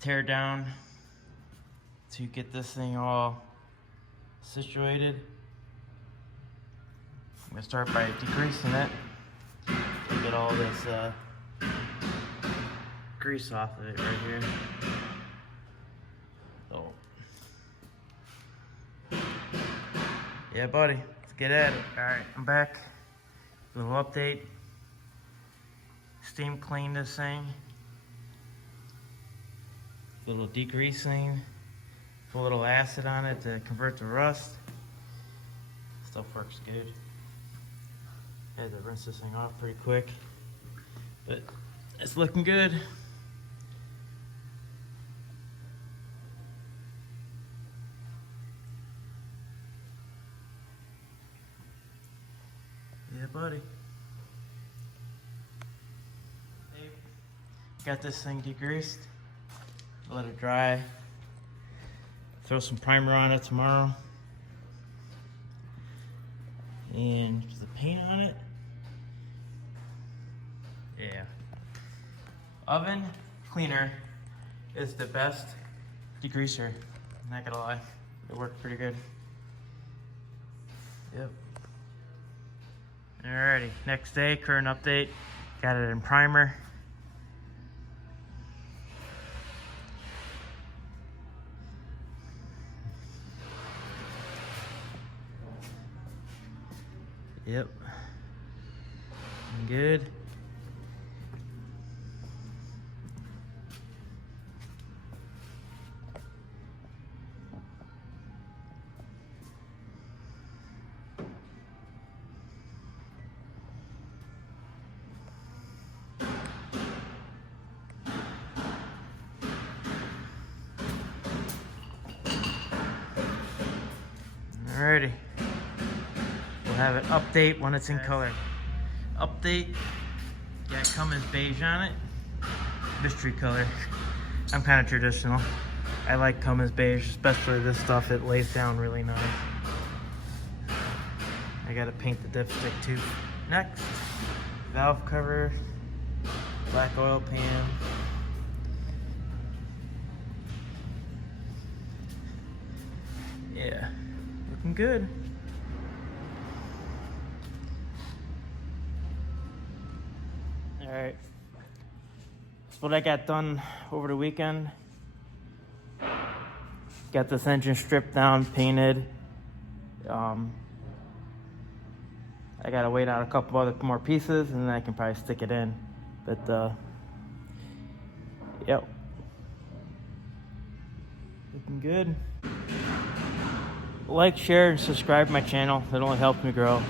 tear down to get this thing all situated. I'm gonna start by degreasing it to get all this grease off of it right here. Oh. Yeah, buddy, let's get at it. All right, I'm back. A little update. Steam clean this thing. A little degreasing. Put a little acid on it to convert to rust. Stuff works good. Had to rinse this thing off pretty quick, but it's looking good. Yeah, buddy. Hey, got this thing degreased. Let it dry. Throw some primer on it tomorrow. And the paint on it. Yeah. Oven cleaner is the best degreaser. I'm not gonna lie. It worked pretty good. Yep. Alrighty, next day, current update. Got it in primer. Yep. Good. Alrighty. We'll have an update when it's in color. Update. Got Cummins beige on it. Mystery color. I'm kind of traditional. I like Cummins beige, especially this stuff. It lays down really nice. I gotta paint the dipstick too. Next, valve cover, black oil pan. Yeah, looking good. All right, that's what I got done over the weekend. Got this engine stripped down, painted. I gotta wait out a couple other more pieces and then I can probably stick it in. But yep, looking good. Like, share, and subscribe to my channel. It only helps me grow.